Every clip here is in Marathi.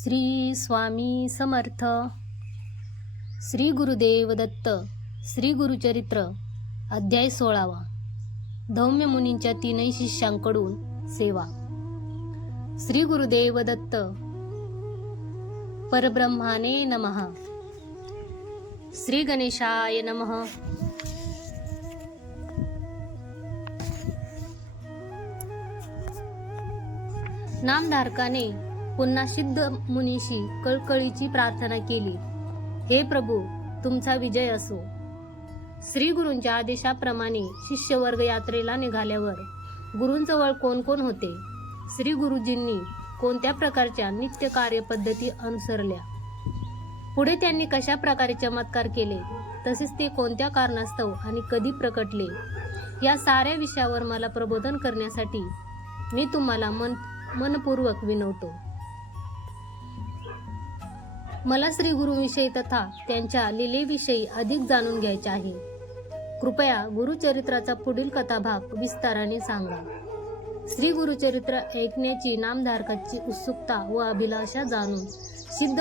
श्री स्वामी समर्थ. श्री गुरुदेव दत्त. श्री गुरुचरित्र अध्याय 16. धौम्य मुनींच्या तीनही शिष्यांकडून सेवा. श्री गुरुदेव दत्त. परब्रह्माने नमः. श्री गणेशाय नमः. नामधारकाने पुन्हा सिद्ध मुनीशी कळकळीची प्रार्थना केली. हे प्रभू, तुमचा विजय असो. श्री गुरूंच्या आदेशाप्रमाणे शिष्यवर्ग यात्रेला निघाल्यावर गुरूंजवळ कोण कोण होते, श्री गुरुजींनी कोणत्या प्रकारच्या नित्य कार्यपद्धती अनुसरल्या, पुढे त्यांनी कशा प्रकारे चमत्कार केले, तसेच ते कोणत्या कारणास्तव आणि कधी प्रकटले, या साऱ्या विषयावर मला प्रबोधन करण्यासाठी मी तुम्हाला मनपूर्वक विनवतो. मला श्री गुरुविषयी तथा त्यांच्या लीलेविषयी अधिक जाणून घ्यायचे आहे. कृपया गुरुचरित्राचा पुढील कथाभाग विस्ताराने सांगा. श्री गुरुचरित्र ऐकण्याची नामधारकाची उत्सुकता व अभिलाषा जाणून सिद्ध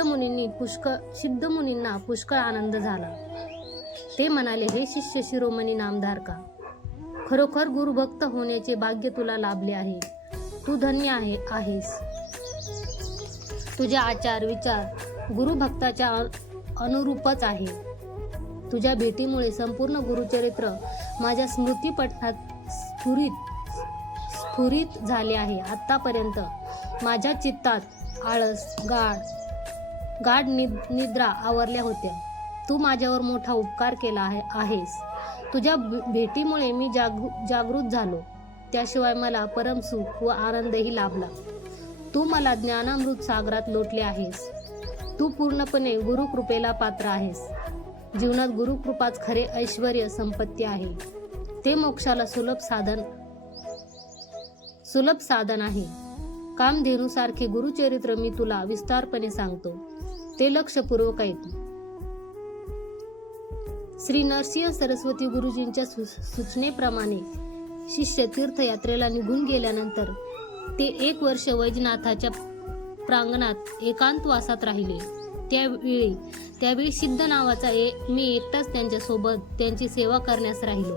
मुनींना पुष्कळ आनंद झाला. ते म्हणाले, हे शिष्य शिरोमणी नामधारका, खरोखर गुरुभक्त होण्याचे भाग्य तुला लाभले आहे. तू धन्य आहेस. तुझे आचार विचार गुरुभक्ताच्या अनुरूपच आहे. तुझ्या भेटीमुळे संपूर्ण गुरुचरित्र माझ्या स्मृतीपटलात स्फुरित झाले आहे. आतापर्यंत माझ्या चित्तात आळस गाढ निद्रा आवरल्या होत्या. तू माझ्यावर मोठा उपकार केला आहेस. तुझ्या भेटीमुळे मी जागृत झालो. त्याशिवाय मला परमसुख व आनंदही लाभला. तू मला ज्ञानामृत सागरात लोटले आहेस. तू पूर्णपणे गुरुकृपेला पात्र आहेस. जीवनात गुरुकृपाच खरे ऐश्वर्य संपत्ती आहे. ते मोक्षाला सुलभ साधन आहे. कामधेनूसारखे गुरुचरित्र मी तुला विस्तारपणे सांगतो. ते लक्षपूर्वक ऐक. श्री नरसिंह सरस्वती गुरुजींच्या सूचनेप्रमाणे शिष्य तीर्थयात्रेला निघून गेल्यानंतर ते 1 वर्ष वैजनाथाच्या प्रांगणात एकांतवासात राहिले. त्यावेळी सिद्ध नावाचा मी एकटाच त्यांच्यासोबत त्यांची सेवा करण्यास राहिलो.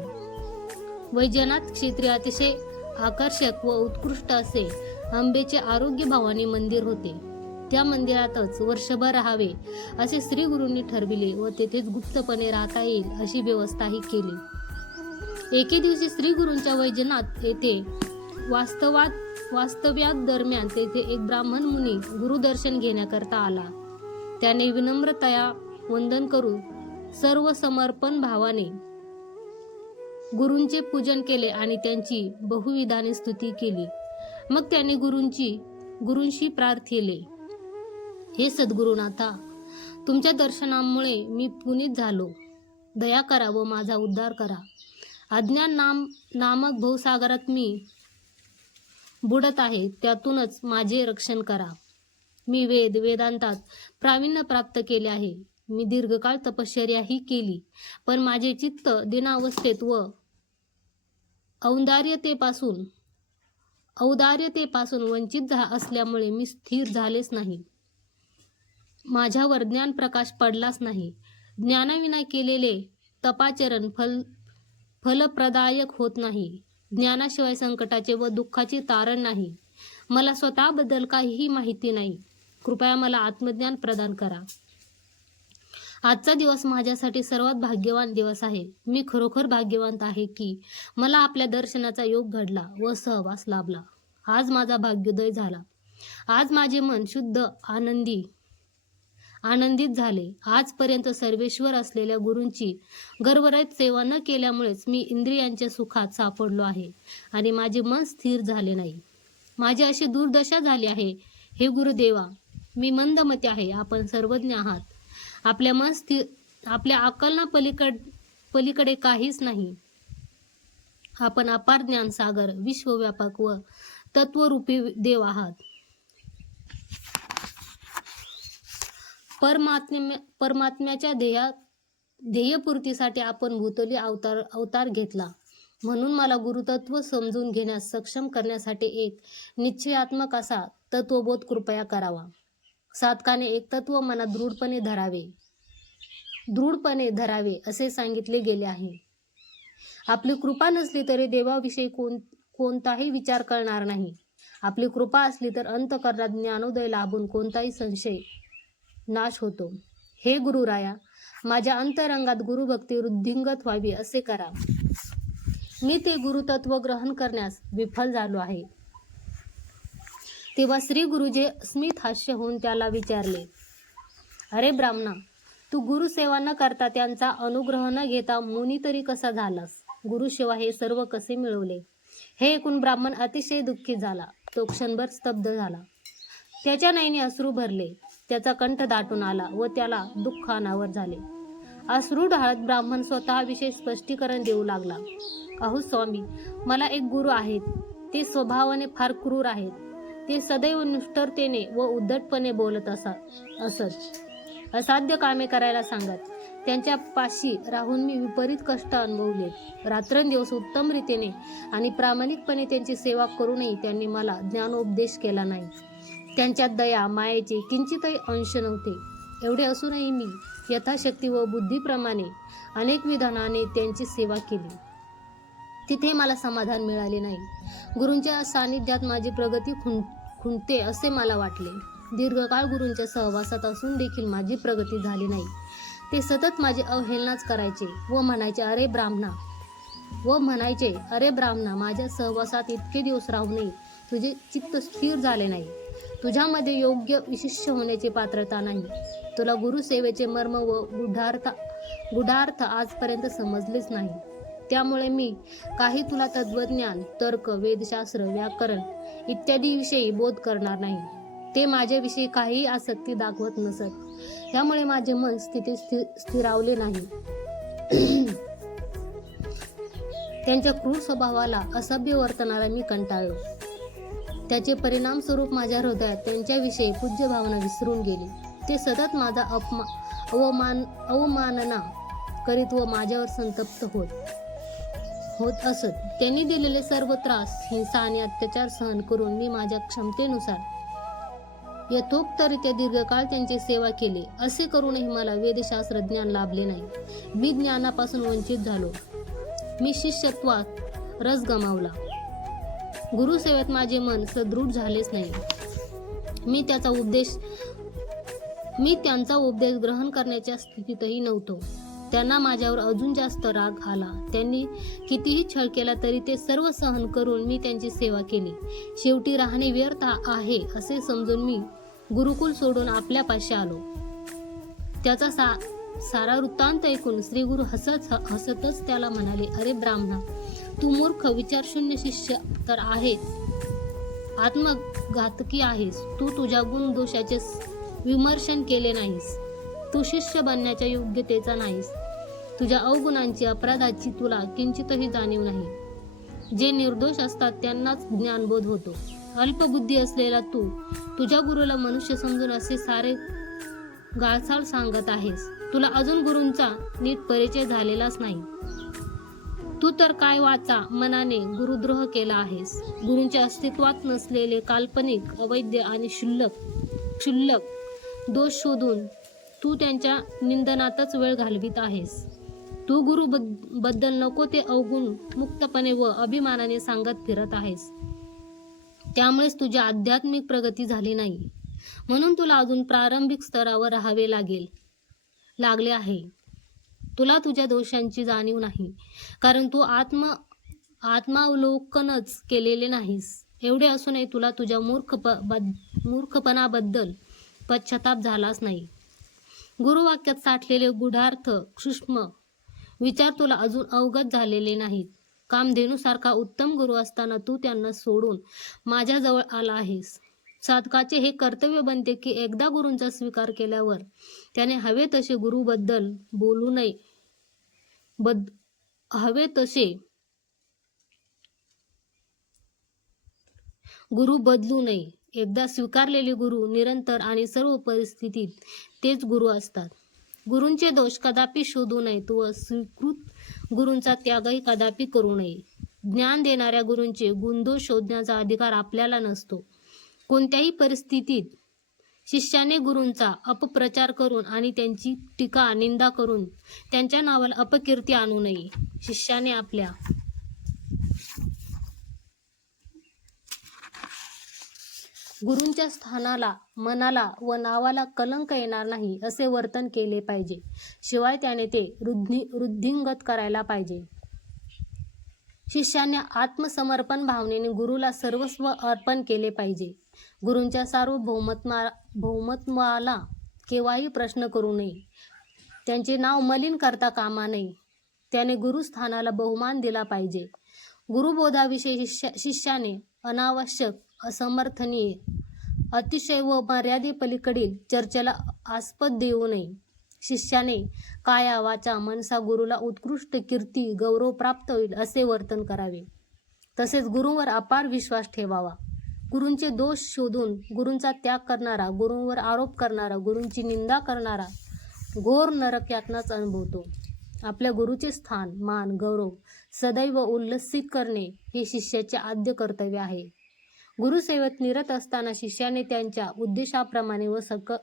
वैजनाथ क्षेत्री अतिशय आकर्षक व उत्कृष्ट असे अंबेचे आरोग्य भवानी मंदिर होते. त्या मंदिरातच वर्षभर राहावे असे श्री गुरूंनी ठरविले व तेथेच गुप्तपणे राहता येईल अशी व्यवस्थाही केली. एके दिवशी श्री गुरूंच्या वैजनाथ येथे वास्तव्यात दरम्यान तेथे एक ब्राह्मण मुनी गुरुदर्शन घेण्याकरता आला. त्याने विनम्रतया वंदन करून सर्व समर्पण भावाने गुरूंचे पूजन केले आणि त्यांची बहुविधाने स्तुती केली. मग त्याने गुरूंशी प्रार्थिले, हे सद्गुरुनाथा, तुमच्या दर्शनामुळे मी पुनीत झालो. दया करा व माझा उद्धार करा. अज्ञान नामक भवसागरात मी बुडत आहे, त्यातूनच माझे रक्षण करा. मी वेदांतात प्रावीण्य प्राप्त केले आहे. मी दीर्घकाळ तपश्चर्याही केली, पण माझे चित्त दीनावस्थेत व औदार्यतेपासून वंचित असल्यामुळे मी स्थिर झालेच नाही. माझ्यावर ज्ञान प्रकाश पडलाच नाही. ज्ञानाविना केलेले तपाचरण फलप्रदायक होत नाही. ज्ञानाशिवाय संकटाचे व दुःखाचे तारण नाही. मला स्वतःबद्दल काहीही माहिती नाही. कृपया मला आत्मज्ञान प्रदान करा. आजचा दिवस माझ्यासाठी सर्वात भाग्यवान दिवस आहे. मी खरोखर भाग्यवान आहे की मला आपल्या दर्शनाचा योग घडला व सहवास लाभला. आज माझा भाग्योदय झाला. आज माझे मन शुद्ध आनंदित झाले. आजपर्यंत सर्वेश्वर असलेल्या गुरूंची गर्वरहित सेवा न केल्यामुळेच मी इंद्रियांच्या सुखात सापडलो आहे आणि माझे मन स्थिर झाले नाही. माझी अशी दुर्दशा झाली आहे. हे गुरुदेवा, मी मंदमती आहे. आपण सर्वज्ञ आहात. आपल्या आकलना पलीकडे काहीच नाही. आपण अपार ज्ञानसागर, विश्वव्यापक व तत्वरूपी देव आहात. परमात्म्याच्या ध्येयपूर्तीसाठी आपण भूतली अवतार घेतला. म्हणून मला गुरुतत्व समजून घेण्यास सक्षम करण्यासाठी एक निश्चयात्मक असा तत्वबोध कृपया करावा. साधकाने एक तत्व मनात दृढपणे धरावे असे सांगितले गेले आहे. आपली कृपा नसली तरी देवाविषयी कोणताही विचार करणार नाही. आपली कृपा असली तर अंतःकरणात ज्ञानोदय लाभून कोणताही संशय नाश होतो. हे गुरुराया, माझ्या अंतरंगात गुरुभक्ती वृद्धिंगत व्हावी असे करा. मी ते गुरुतत्व ग्रहण करण्यास विफल झालो आहे. तेव्हा श्री गुरुजी स्मित हास्य होऊन त्याला विचारले, अरे ब्राह्मणा, तू गुरुसेवा न करता त्यांचा अनुग्रह न घेता मुनी तरी कसा झालास? गुरुसेवा हे सर्व कसे मिळवले? हे ऐकून ब्राह्मण अतिशय दुःखी झाला. तो क्षणभर स्तब्ध झाला. त्याच्या नयनी अश्रू भरले. त्याचा कंठ दाटून आला व त्याला दुःख अनावर झाले. अश्रू ढाळत ब्राह्मण स्वतःविषयी स्पष्टीकरण देऊ लागला. अहो स्वामी, मला एक गुरु आहेत. ते स्वभावाने फार क्रूर आहेत. ते सदैव निष्ठुरतेने व उद्धटपणे बोलत असत. असाध्य कामे करायला सांगत. त्यांच्या पाशी राहून मी विपरीत कष्ट अनुभवलेत. रात्रंदिवस उत्तम रीतीने आणि प्रामाणिकपणे त्यांची सेवा करूनही त्यांनी मला ज्ञानोपदेश केला नाही. त्यांच्यात दया मायेचे किंचितही अंश नव्हते. एवढे असूनही मी यथाशक्ती व बुद्धीप्रमाणे अनेक विधानाने त्यांची सेवा केली. तिथे मला समाधान मिळाले नाही. गुरूंच्या सानिध्यात माझी प्रगती खुंटते असे मला वाटले. दीर्घकाळ गुरूंच्या सहवासात असून देखील माझी प्रगती झाली नाही. ते सतत माझी अवहेलनाच करायचे व म्हणायचे, अरे ब्राह्मणा, माझ्या सहवासात इतके दिवस राहूनही तुझे चित्त स्थिर झाले नाही. तुझ्यामध्ये योग्य विशिष्य होण्याची पात्रता नाही. तुला गुरुसेवेचे मर्म व गूढार्थ आजपर्यंत समजलेच नाही. त्यामुळे मी काही तुला तत्वज्ञान, तर्क, वेदशास्त्र, व्याकरण इत्यादी विषयी बोध करणार नाही. ते माझ्याविषयी काहीही आसक्ती दाखवत नसत. त्यामुळे माझे मन स्थिरावले नाही. त्यांच्या क्रूर स्वभावाला, असभ्य वर्तनाला मी कंटाळलो. त्याचे परिणाम स्वरूप माझ्या हृदयात त्यांच्याविषयी पूज्य भावना विसरून गेली. ते सतत माझा अवमानना करीत व माझ्यावर संतप्त होत असत. त्यांनी दिलेले सर्व त्रास, हिंसा आणि अत्याचार सहन करून मी माझ्या क्षमतेनुसार यथोक्तरित्या दीर्घकाळ त्यांची सेवा केली. असे करूनही मला वेदशास्त्र ज्ञान लाभले नाही. मी ज्ञानापासून वंचित झालो. मी शिष्यत्वात रस गमावला. गुरुसेवेत माझे मन सदृढ झालेच नाही. मी त्यांचा उपदेश ग्रहण करण्याच्या स्थितीतही नव्हतो. त्यांना माझ्यावर अजून जास्त राग आला. त्यांनी कितीही छळ केला तरी ते सर्व सहन करून मी त्यांची सेवा केली. शेवटी राहणे व्यर्थ आहे असे समजून मी गुरुकुल सोडून आपल्यापाशी आलो. त्याचा सारा वृत्तांत ऐकून श्री गुरु हसतच त्याला म्हणाले, अरे ब्राह्मणा, तू मूर्ख, विचारशून्य शिष्य तर आहेस, आत्मघातकी आहेस. तू तुझ्या गुण दोषाचे विमर्शन केले नाहीस. तू शिष्य बनण्याच्या योग्यतेचा नाहीस. तुझ्या अवगुणांची, अपराधाची तुला किंचितही जाणीव नाही. जे निर्दोष असतात त्यांनाच ज्ञानबोध होतो. अल्पबुद्धी असलेला तू तुझ्या गुरुला मनुष्य समजून असे सारे गाळसाळ सांगत आहेस. तुला अजून गुरूंचा नीट परिचय झालेलाच नाही. तू तर काय वाचा मनाने गुरुद्रोह केला आहेस. गुरूंच्या अस्तित्वात नसलेले काल्पनिक, अवैध आणि क्षुल्लक दोष शोधून तू त्यांच्या निंदनातच वेळ घालवित आहेस. तू गुरु बद्दल नको ते अवगुण मुक्तपणे व अभिमानाने सांगत फिरत आहेस. त्यामुळेच तुझी आध्यात्मिक प्रगती झाली नाही. म्हणून तुला अजून प्रारंभिक स्तरावर राहावे लागले आहे. तुला तुझ्या दोषांची जाणीव नाही, कारण तू आत्मावलोकनच केलेले नाहीस. एवढे असूनही तुला तुझ्या मूर्खपणाबद्दल पश्चाताप झालाच नाही. गुरुवाक्यात साठलेले गूढार्थ, सूक्ष्म विचार तुला अजून अवगत झालेले नाहीत. कामधेनूसारखा उत्तम गुरु असताना तू त्यांना सोडून माझ्याजवळ आला आहेस. साधकाचे हे कर्तव्य बनते की एकदा गुरूंचा स्वीकार केल्यावर त्याने हवे तसे गुरुबद्दल बोलू नये, हवे तसे गुरु बदलू नये. एकदा स्वीकारलेले गुरु निरंतर आणि सर्व परिस्थितीत तेच गुरु असतात. गुरूंचे दोष कदापि शोधू नयेत व स्वीकृत गुरूंचा त्यागही कदापि करू नये. ज्ञान देणाऱ्या गुरूंचे गुणदोष शोधण्याचा अधिकार आपल्याला नसतो. कोणत्याही परिस्थितीत शिष्याने गुरूंचा अपप्रचार करून आणि त्यांची टीका निंदा करून त्यांच्या नावाला अपकीर्ती आणू नये. शिष्याने आपल्या गुरूंच्या स्थानाला, मनाला व नावाला कलंक येणार नाही असे वर्तन केले पाहिजे. शिवाय त्याने ते वृद्धिंगत करायला पाहिजे. शिष्याने आत्मसमर्पण भावनेने गुरुला सर्वस्व अर्पण केले पाहिजे. गुरूंच्या सार्वभौमत्वाला केव्हाही प्रश्न करू नये. त्यांचे नाव मलिन करता कामा नये. त्याने गुरुस्थानाला बहुमान दिला पाहिजे. गुरुबोधाविषयी शिष्याने अनावश्यक, असमर्थनीय, अतिशय व मर्यादेपलीकडील चर्चेला आस्पद देऊ नये. शिष्याने काया वाचा मनसा गुरुला उत्कृष्ट कीर्ती गौरव प्राप्त होईल असे वर्तन करावे. तसेच गुरूंवर अपार विश्वास ठेवावा. गुरूंचे दोष शोधून गुरूंचा त्याग करणारा, गुरूंवर आरोप करणारा, गुरूंची निंदा करणारा घोर नरक यातनाच अनुभवतो. आपल्या गुरुचे स्थान, मान, गौरव सदैव उल्लसित करणे हे शिष्याचे आद्य कर्तव्य आहे. गुरुसेवेत निरत असताना शिष्याने त्यांच्या उद्देशाप्रमाणे व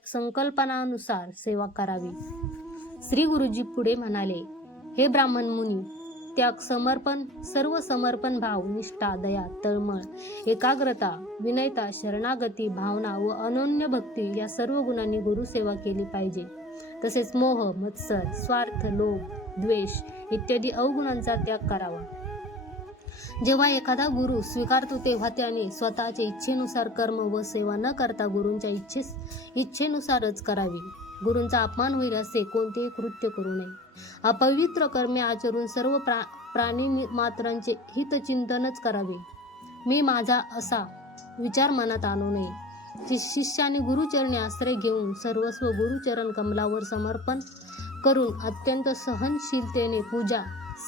संकल्पनानुसार सेवा करावी. श्री गुरुजी पुढे म्हणाले, हे ब्राह्मण मुनी, त्याग, समर्पण, सर्व समर्पण भाव, निष्ठा, दया, तळमळ, एकाग्रता, विनयता, शरणागती, भावना व अनन्य भक्ती या सर्व गुणांनी गुरुसेवा केली पाहिजे. तसेच मोह, मत्सर, स्वार्थ, लोभ, द्वेष इत्यादी अवगुणांचा त्याग करावा. जेव्हा एखादा गुरु स्वीकारतो तेव्हा त्याने स्वतःच्या इच्छेनुसार कर्म व सेवा न करता गुरूंच्या इच्छेनुसारच करावी. गुरूंचा अपमान होईल असे कोणतेही कृत्य करू नये. अपवित्र कर्मे आचरून सर्व प्राणी मात्रांचे हितचिंतनच करावे. मी माझा असा विचार मनात आणू नये. शिष्याने गुरुचरणी आश्रय घेऊन सर्वस्व गुरुचरण कमलावर समर्पण करून अत्यंत सहनशीलतेने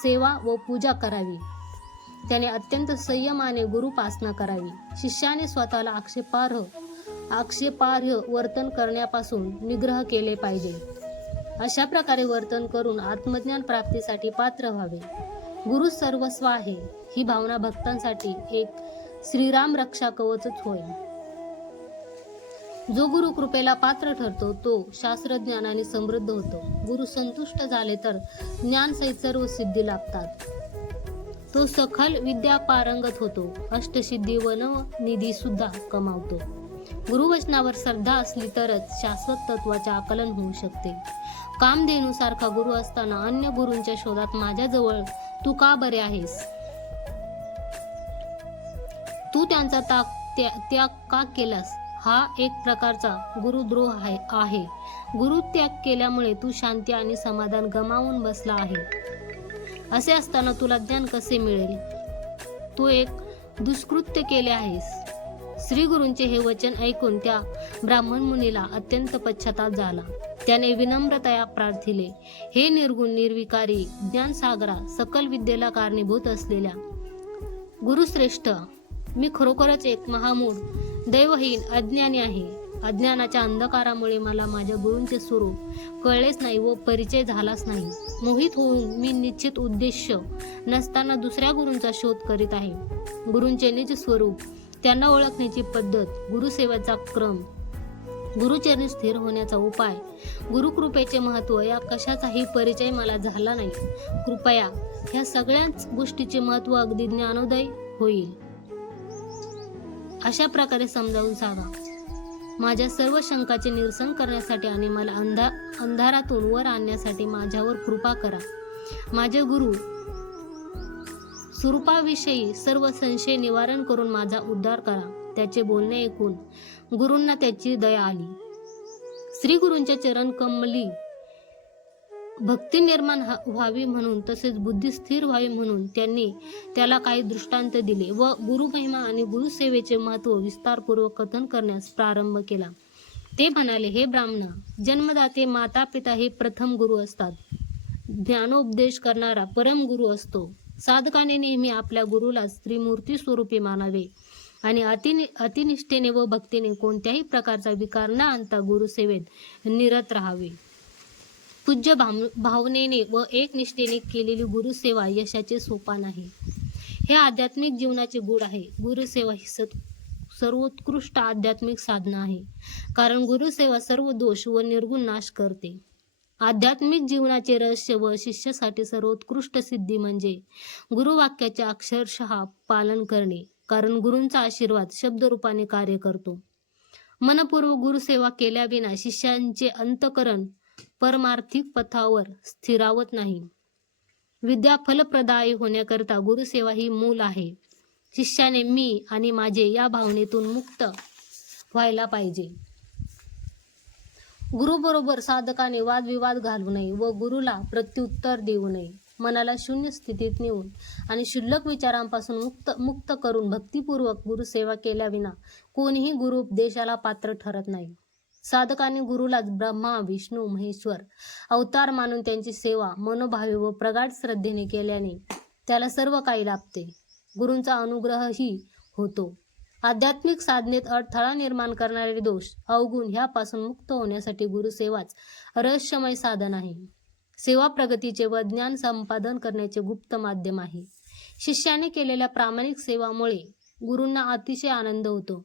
सेवा व पूजा करावी. त्याने अत्यंत संयमाने गुरुपासना करावी. शिष्याने स्वतःला आक्षेपार्ह वर्तन करण्यापासून निग्रह केले पाहिजे. अशा प्रकारे वर्तन करून आत्मज्ञान प्राप्तीसाठी पात्र व्हावे. गुरु सर्वस्व आहे ही भावना भक्तांसाठी एक श्रीराम रक्षा कवचच होय. जो गुरु कृपेला पात्र ठरतो तो शास्त्रज्ञानाने समृद्ध होतो. गुरु संतुष्ट झाले तर ज्ञानसहित सर्व सिद्धी लाभतात. तो सखल विद्या पारंगत होतो. अष्टसिद्धी व नवनिधी सुद्धा कमावतो. गुरुवचनावर श्रद्धा असली तरच शाश्वत तत्वाचे आकलन होऊ शकते. कामधेनूसारखा गुरु असताना अन्य गुरूंच्या शोधात माझ्याजवळ तू का बरे आहेस? तू त्यांचा त्याग का केलास? हा एक प्रकारचा गुरुद्रोह आहे. गुरुत्याग केल्यामुळे तू शांती आणि समाधान गमावून बसला आहे. असे असताना तुला ज्ञान कसे मिळेल? तू एक दुष्कृत्य केले आहेस. श्री गुरूंचे हे वचन ऐकून त्या ब्राह्मण मुनीला अत्यंत पश्चाताप झाला. त्याने विनम्रतया प्रार्थिले, हे निर्गुण निर्विकारी ज्ञानसागरा, सकल विद्येला कारणीभूत असलेल्या गुरुश्रेष्ठ, मी खरोखरच एक महामूढ, दैवहीन, अज्ञानी आहे. अज्ञानाच्या अंधकारामुळे मला माझ्या गुरूंचे स्वरूप कळलेच नाही व परिचय झालाच नाही. मोहित होऊन मी निश्चित उद्देश नसताना दुसऱ्या गुरूंचा शोध करीत आहे. गुरूंचे निज स्वरूप, त्यांना ओळखण्याची पद्धत, गुरुसेवेचा क्रम, गुरुचरणी स्थिर होण्याचा उपाय, गुरुकृपेचे महत्त्व या कशाचाही परिचय मला झाला नाही. कृपया ह्या सगळ्याच गोष्टीचे महत्त्व अगदी ज्ञानोदय होईल अशा प्रकारे समजावून सांगा. माझ्या सर्व शंकाचे निरसन करण्यासाठी आणि मला अंधारातून वर आणण्यासाठी माझ्यावर कृपा करा. माझे गुरु स्वरूपाविषयी सर्व संशय निवारण करून माझा उद्धार करा. त्याचे बोलणे ऐकून गुरूंना त्याची दया आली. श्री गुरूंच्या चरण कमली भक्ती निर्माण व्हावी म्हणून तसेच बुद्धी स्थिर व्हावी म्हणून त्यांनी त्याला काही दृष्टांत दिले व गुरुमहिमा आणि गुरुसेवेचे महत्त्व विस्तारपूर्वक कथन करण्यास प्रारंभ केला. ते म्हणाले, हे ब्राह्मणा, जन्मदाते माता पिता हे प्रथम गुरु असतात. ज्ञानोपदेश करणारा परम गुरु असतो. साधकाने नेहमी आपल्या गुरुला त्रिमूर्ती स्वरूपी मानावे आणि अतिनिष्ठेने व भक्तीने कोणत्याही प्रकारचा विकार न आणता गुरुसेवेत निरत राहावे. पूज्य भावनेने व एकनिष्ठेने केलेली गुरुसेवा यशाचे सोपान आहे. हे आध्यात्मिक जीवनाचे गुण आहे. गुरुसेवा ही सर्वोत्कृष्ट आध्यात्मिक साधना आहे, कारण गुरुसेवा सर्व दोष व निर्गुण नाश करते. आध्यात्मिक जीवनाचे रहस्य व शिष्यासाठी सर्वोत्कृष्ट सिद्धी म्हणजे गुरुवाक्याचे अक्षरशः पालन करणे, कारण गुरूंचा आशीर्वाद शब्दरूपाने कार्य करतो. मनपूर्वक गुरुसेवा केल्याविना शिष्यांचे अंतःकरण परमार्थिक पथावर स्थिरावत नाही. विद्या फलप्रदायी होण्याकरिता गुरुसेवा ही मूल आहे. शिष्याने मी आणि माझे या भावनेतून मुक्त व्हायला पाहिजे. गुरुबरोबर साधकाने वादविवाद घालू नये व गुरुला प्रत्युत्तर देऊ नये. मनाला शून्य स्थितीत नेऊन आणि क्षुल्लक विचारांपासून मुक्त करून भक्तिपूर्वक गुरुसेवा केल्याविना कोणीही गुरुपदेशाला पात्र ठरत नाही. साधकाने गुरुलाच ब्रह्मा विष्णू महेश्वर अवतार मानून त्यांची सेवा मनोभावे व प्रगाढ श्रद्धेने केल्याने त्याला सर्व काही लाभते. गुरूंचा अनुग्रहही होतो. आध्यात्मिक साधनेत अडथळा निर्माण करणारे दोष अवगुण ह्यापासून मुक्त होण्यासाठी गुरुसेवाच रहस्यमय साधन आहे. सेवा प्रगतीचे व ज्ञान संपादन करण्याचे गुप्त माध्यम आहे. शिष्याने केलेल्या प्रामाणिक सेवामुळे गुरूंना अतिशय आनंद होतो.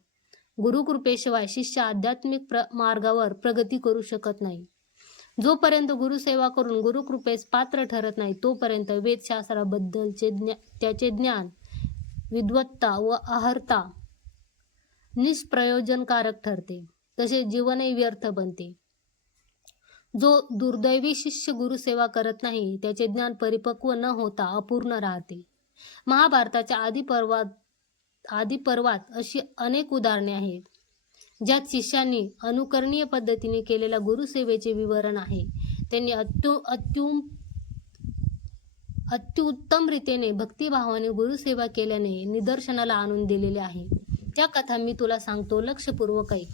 गुरुकृपेशिवाय शिष्य आध्यात्मिक मार्गावर प्रगती करू शकत नाही. जोपर्यंत गुरुसेवा करून गुरुकृपेस पात्र ठरत नाही तोपर्यंत वेदशास्त्राबद्दलचे त्याचे ज्ञान, विद्वत्ता व अहर्ता निष्प्रयोजनकारक ठरते. तसेच जीवनही व्यर्थ बनते. जो दुर्दैवी शिष्य गुरुसेवा करत नाही त्याचे ज्ञान परिपक्व न होता अपूर्ण राहते. महाभारताच्या आदिपर्वात अशी अनेक उदाहरणे आहेत ज्यात शिष्यांनी अनुकरणीय पद्धतीने केलेल्या गुरुसेवेचे विवरण आहे. त्यांनी अत्युत्तम रीतीने भक्तिभावाने गुरुसेवा केल्याने निदर्शनाला आणून दिलेले आहे. त्या कथा मी तुला सांगतो, लक्षपूर्वक ऐक.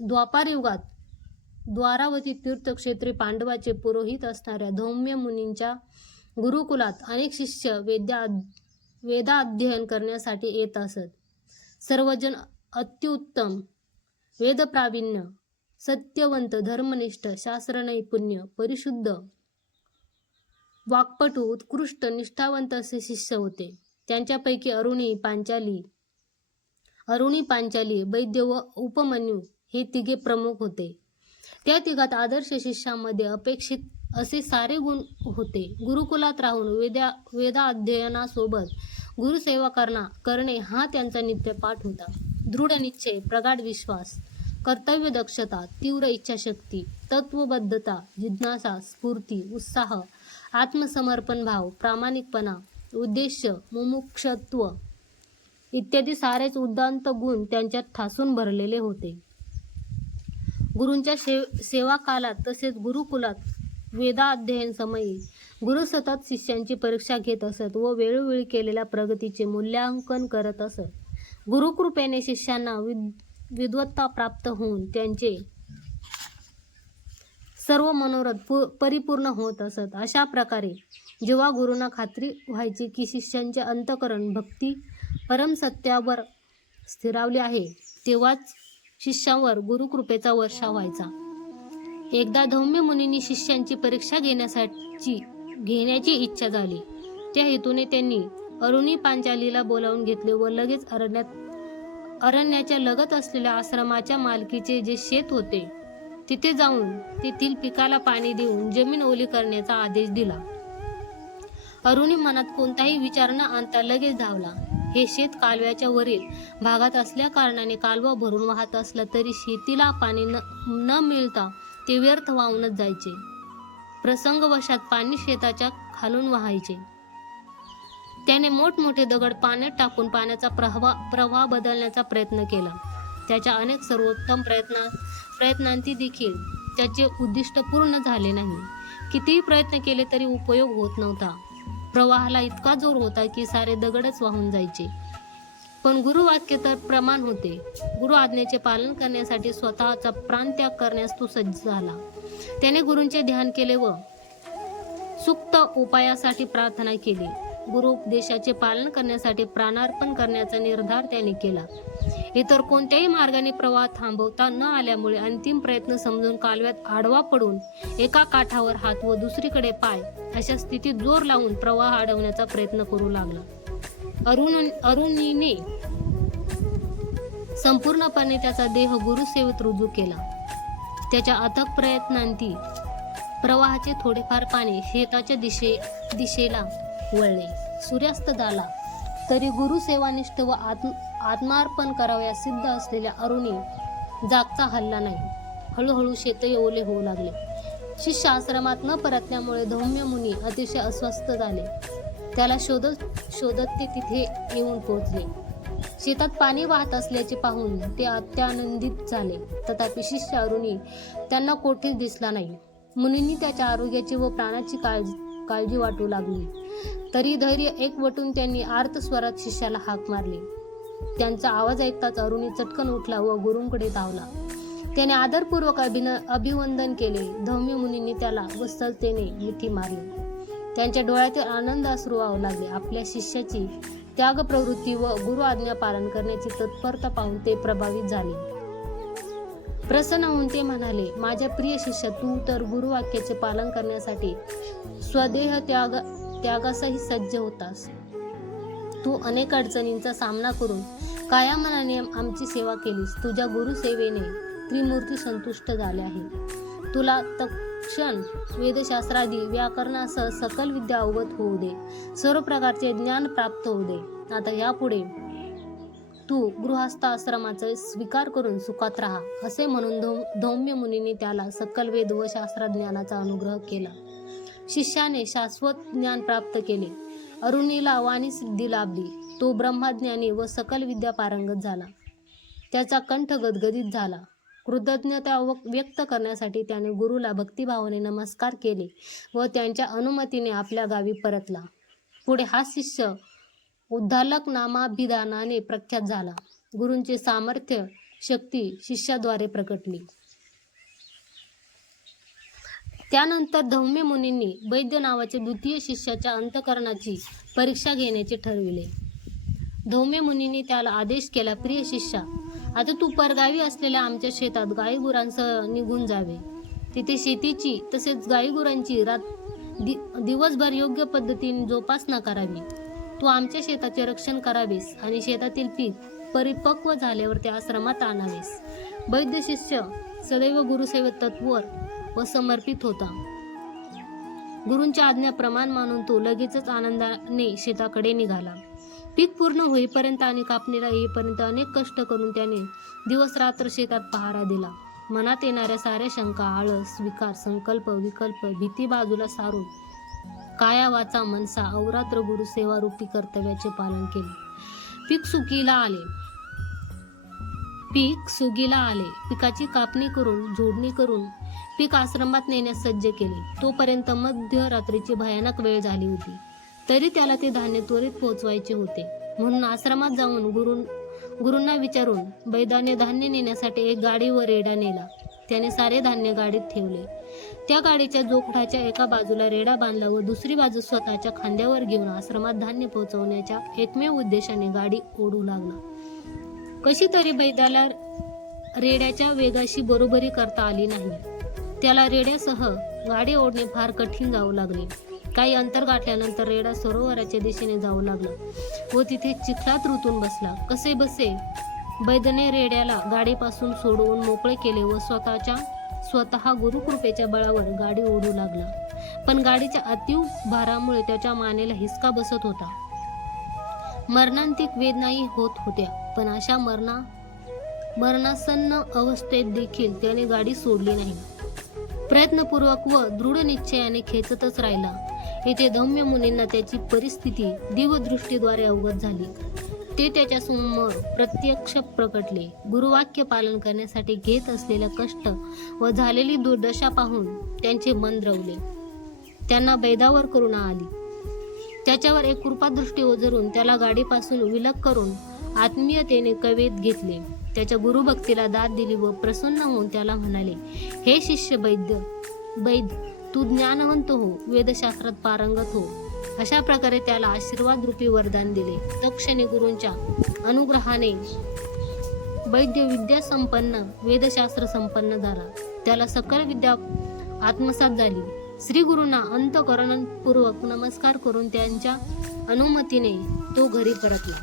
द्वापार युगात द्वारावती तीर्थक्षेत्री पांडवाचे पुरोहित असणाऱ्या धौम्य मुनींच्या गुरुकुलात अनेक शिष्य वेदाध्ययन करण्यासाठी येत असत. सर्वजण अत्युत्तम वेदप्रावीण्य, सत्यवंत, धर्मनिष्ठ, शास्त्रनैपुण्य, परिशुद्ध, वाक्पटू, उत्कृष्ट, निष्ठावंत असे शिष्य होते. त्यांच्यापैकी अरुणी, पांचाली, वैद्य व उपमन्यू हे तिघे प्रमुख होते. त्या तिघात आदर्श शिष्यामध्ये अपेक्षित असे सारे गुण होते. गुरुकुलात राहून वेदाध्ययनासोबत गुरुसेवा करणे हा त्यांचा नित्यपाठ होता. दृढ निश्चय, प्रगाढ विश्वास, कर्तव्य दक्षता, तीव्र इच्छाशक्ती, तत्वबद्धता, जिज्ञासा, स्फूर्ती, उत्साह, आत्मसमर्पण भाव, प्रामाणिकपणा, उद्देश्य, मुमुक्षत्व इत्यादी सारेच उदात्त गुण त्यांच्यात ठासून भरलेले होते. गुरूंच्या सेवा कालात तसेच गुरुकुलात वेदाध्ययन समयी गुरु सतत शिष्यांची परीक्षा घेत असत व वेळोवेळी केलेल्या प्रगतीचे मूल्यांकन करत असत. गुरुकृपेने शिष्यांना विद्वत्ता प्राप्त होऊन त्यांचे सर्व मनोरथ परिपूर्ण होत असत. अशा प्रकारे जेव्हा गुरूंना खात्री व्हायची की शिष्यांचे अंतःकरण भक्ती परमसत्यावर स्थिरावले आहे तेव्हाच शिष्यावर गुरुकृपेचा वर्षाव व्हायचा. एकदा धौम्य मुनींनी शिष्यांची परीक्षा घेण्याची इच्छा झाली. त्या हेतूने त्यांनी अरुणी पांचालीला बोलावून घेतले व लगेच अरण्याच्या लगत असलेल्या आश्रमाच्या मालकीचे जे शेत होते तिथे जाऊन तेथील पिकाला पाणी देऊन जमीन ओली करण्याचा आदेश दिला. अरुणी मनात कोणताही विचार न आणता लगेच धावला. हे शेत कालव्याच्या वरील भागात असल्या कारणाने कालवा भरून वाहत असला तरी शेतीला पाणी न मिळता ते व्यर्थ वाहूनच जायचे. प्रसंगवशात पाणी शेताच्या खालून वाहायचे. त्याने मोठमोठे दगड पाण्यात टाकून पाण्याचा प्रवाह बदलण्याचा प्रयत्न केला. त्याच्या अनेक सर्वोत्तम प्रयत्नांती देखील त्याचे उद्दिष्ट पूर्ण झाले नाही. कितीही प्रयत्न केले तरी उपयोग होत नव्हता. प्रवाहाला इतका जोर होता की सारे दगडच वाहून जायचे. पण गुरुवाक्य तर प्रमाण होते. गुरु आज्ञेचे पालन करण्यासाठी स्वतःचा प्राणत्याग करण्यास तो सज्ज झाला. त्याने गुरूंचे ध्यान केले व सुक्त उपायासाठी प्रार्थना केली. गुरु उपदेशाचे पालन करण्यासाठी प्राणार्पण करण्याचा निर्धार त्याने केला. इतर कोणत्याही मार्गाने प्रवाह थांबवता न आल्यामुळे अंतिम प्रयत्न समजून कालव्यात आडवा पडून एका काठावर हात व दुसरीकडे पाय अशा स्थितीत जोर लावून प्रवाह अडवण्याचा प्रयत्न करू लागला. अरुणीने संपूर्णपणे त्याचा देह गुरुसेवेत रुजू केला. त्याच्या अथक प्रयत्नांती प्रवाहाचे थोडेफार पाणी शेताच्या दिशेला वळले. सूर्यास्त झाला तरी गुरुसेवानिष्ठ व आत्मार्पण करावयास सिद्ध असलेल्या अरुणी जागचा हल्ला नाही. हळूहळू शेतही ओले होऊ लागले. शिष्य आश्रमात न परतल्यामुळे धौम्य मुनी अतिशय अस्वस्थ झाले. त्याला शोधत ते तिथे येऊन पोहोचले. शेतात पाणी वाहत असल्याचे पाहून ते अत्यानंदित झाले. तथापि शिष्य अरुणी त्यांना कोठेच दिसला नाही. मुनींनी त्याच्या आरोग्याची व प्राणाची काळजी वाटू लागली. तरी धैर्य एकवटून त्यांनी आर्त स्वरात शिष्याला हाक मारली. त्यांचा आवाज ऐकताच अरुणी चटकन उठला व गुरूंकडे धावला. त्याने आदरपूर्वक अभिवंदन केले. धौम्य मुनींनी त्याला वत्सलतेने मिठी मारली. त्यांच्या डोळ्यातील आनंद अश्रू वाहू लागले. आपल्या शिष्याची त्याग प्रवृत्ती व गुरु आज्ञा पालन करण्याची तत्परता पाहून ते प्रभावित झाले. प्रसन्न होऊन ते म्हणाले, माझ्या प्रिय शिष्य, तू तर गुरुवाक्याचे पालन करण्यासाठी स्वदेह त्यागासही सज्ज होतास. तू अनेक अडचणींचा सामना करून काया मनाने आमची सेवा केलीस. तुझ्या गुरुसेवेने त्रिमूर्ती संतुष्ट झाले आहे. तुला तत्क्षण वेदशास्त्रादी व्याकरणासह सकल विद्या अवगत होऊ दे. सर्व प्रकारचे ज्ञान प्राप्त होऊ दे. आता यापुढे तू गृहस्थाश्रमाचा स्वीकार करून सुखात राहा. असे म्हणून धौम्य मुनींनी त्याला सकल वेद व शास्त्रज्ञानाचा अनुग्रह केला. शिष्याने शाश्वत ज्ञान प्राप्त केले. अरुणीला वाणी सिद्धी लाभली. तो ब्रह्मज्ञानी व सकल विद्या पारंगत झाला. त्याचा कंठ गदगदित झाला. कृतज्ञता व्यक्त करण्यासाठी त्याने गुरुला भक्तिभावाने नमस्कार केले व त्यांच्या अनुमतीने आपल्या गावी परतला. पुढे हा शिष्य उद्दालक नामाभिधानाने प्रख्यात झाला. गुरूंचे सामर्थ्य शक्ती शिष्याद्वारे प्रकटली. त्यानंतर धौम्य मुनींनी वैद्य नावाच्या द्वितीय शिष्याच्या अंतःकरणाची परीक्षा घेण्याचे ठरविले. धौम्य मुनींनी त्याला आदेश केला, प्रिय शिष्या, आता तू परगावी असलेल्या आमच्या शेतात गाई गुरांसह निघून जावे. तिथे शेतीची तसेच गाई गुरांची दिवसभर योग्य पद्धतीने जोपासना करावी. तू आमच्या शेताचे रक्षण करावेस आणि शेतातील पीक परिपक्व झाल्यावर ते आश्रमात आणावेस. वैद्य शिष्य सदैव गुरुसेवेत तत्पर व समर्पित होता. गुरूंच्या आज्ञा प्रमाण मानून तो लगेचच आनंदाने शेताकडे निघाला. पीक पूर्ण होईपर्यंत आणि कापणीला येईपर्यंत अनेक कष्ट करून त्याने दिवस रात्र शेतात पहारा दिला. मनात येणाऱ्या साऱ्या शंका, आळस, विकार, संकल्प, विकल्प, भीती बाजूला सारून काया वाचा मनसा अवरात्र गुरु सेवा रूपी कर्तव्याचे पालन केले. पीक सुगीला आले. पिकाची कापणी करून झोडणी करून पीक आश्रमात नेण्यास सज्ज केले. तोपर्यंत मध्यरात्रीची भयानक वेळ झाली होती. तरी त्याला ते धान्य त्वरित पोहोचवायचे होते. म्हणून आश्रमात जाऊन गुरूंना विचारून बैदाने धान्य नेण्यासाठी एक गाडी व रेडा नेला. त्याने सारे धान्य गाडीत ठेवले. त्या गाडीच्या जोखडाच्या एका बाजूला रेडा बांधला व दुसरी बाजू स्वतःच्या खांद्यावर घेऊन आश्रमात धान्य पोहोचवण्याच्या एकमेव उद्देशाने गाडी ओढू लागला. कशी तरी बैदाला रेड्याच्या वेगाशी बरोबरी करता आली नाही. त्याला रेड्यासह गाडी ओढणे फार कठीण जाऊ लागले. काही अंतर गाठल्यानंतर रेडा सरोवराच्या दिशेने जाऊ लागला व तिथे चिखलात रुतून बसला. कसे बसे बैदने रेड्याला गाडीपासून सोडवून मोकळे केले व स्वतः गुरुकृपेच्या बळावर गाडी ओढू लागला. पण गाडीच्या अतीव भारामुळे त्याच्या मानेला हिसका बसत होता. मरणांतिक वेदनाही होत होत्या. पण अशा मरणासन्न अवस्थेत देखील त्याने गाडी सोडली नाही. प्रयत्नपूर्वक व दृढ निश्चयाने खेचतच राहिला. येथे धौम्य मुनींना त्याची परिस्थिती दिव्यदृष्टीद्वारे अवगत झाली. ते त्याच्यासमोर प्रत्यक्ष प्रकटले. गुरुवाक्य पालन करण्यासाठी घेत असलेल्या कष्ट व झालेली दुर्दशा पाहून त्यांचे मन द्रवले. त्यांना बैदावर करुणा आली. त्याच्यावर एक कृपादृष्टी ओझरून त्याला गाडीपासून विलग करून आत्मीयतेने कवेत घेतले. त्याच्या गुरुभक्तीला दाद दिली व प्रसन्न होऊन त्याला म्हणाले, हे शिष्य वैद्य, तू ज्ञानवंत हो, वेदशास्त्रात पारंगत हो. अशा प्रकारे त्याला आशीर्वाद रूपी वरदान दिले. तत्क्षणी गुरूंच्या अनुग्रहाने वैद्य विद्या संपन्न, वेदशास्त्र संपन्न झाला. त्याला सकल विद्या आत्मसात झाली. श्री गुरूंना अंतःकरणपूर्वक नमस्कार करून त्यांच्या अनुमतीने तो घरी परतला.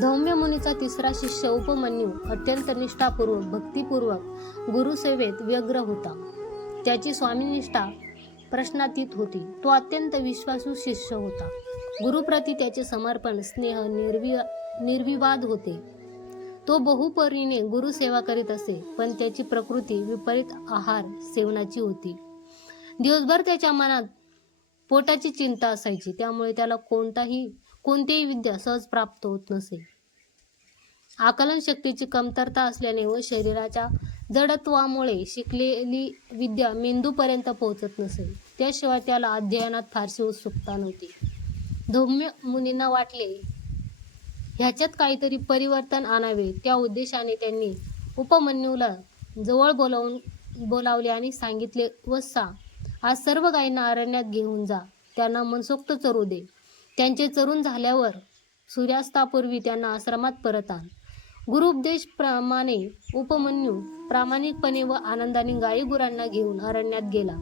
धौम्य मुनीचा तिसरा शिष्य उपमन्यू अत्यंत निष्ठापूर्वक भक्तिपूर्वक गुरुसेवेत व्यग्र होता. त्याची स्वामीनिष्ठा प्रश्नातीत होती. तो अत्यंत विश्वासू शिष्य होता. गुरुप्रती त्याचे समर्पण, स्नेह निर्विवाद होते. तो बहुपरीने गुरुसेवा करीत असे, पण त्याची प्रकृती विपरीत आहार सेवनाची होती. दिवसभर त्याच्या मनात पोटाची चिंता असायची. त्यामुळे त्याला कोणतीही विद्या सहज प्राप्त होत नसे. आकलन शक्तीची कमतरता असल्याने व शरीराच्या जडत्वामुळे शिकलेली विद्या मेंदूपर्यंत पोहोचत नसे. त्याशिवाय त्याला अध्ययनात फारशी उत्सुकता नव्हती. धौम्य मुनींना वाटले ह्याच्यात काहीतरी परिवर्तन आणावे. त्या उद्देशाने त्यांनी उपमन्यूला जवळ बोलावले आणि सांगितले, वत्सा, आज सर्व गायींना अरण्यात घेऊन जा. त्यांना मनसोक्त चरू दे. त्यांचे चरून झाल्यावर सूर्यास्तापूर्वी त्यांना आश्रमात परत आण. गुरुपदेशाप्रमाणे उपमन्यू प्रामाणिकपणे व आनंदाने गायी गुरांना घेऊन अरण्यात गेला.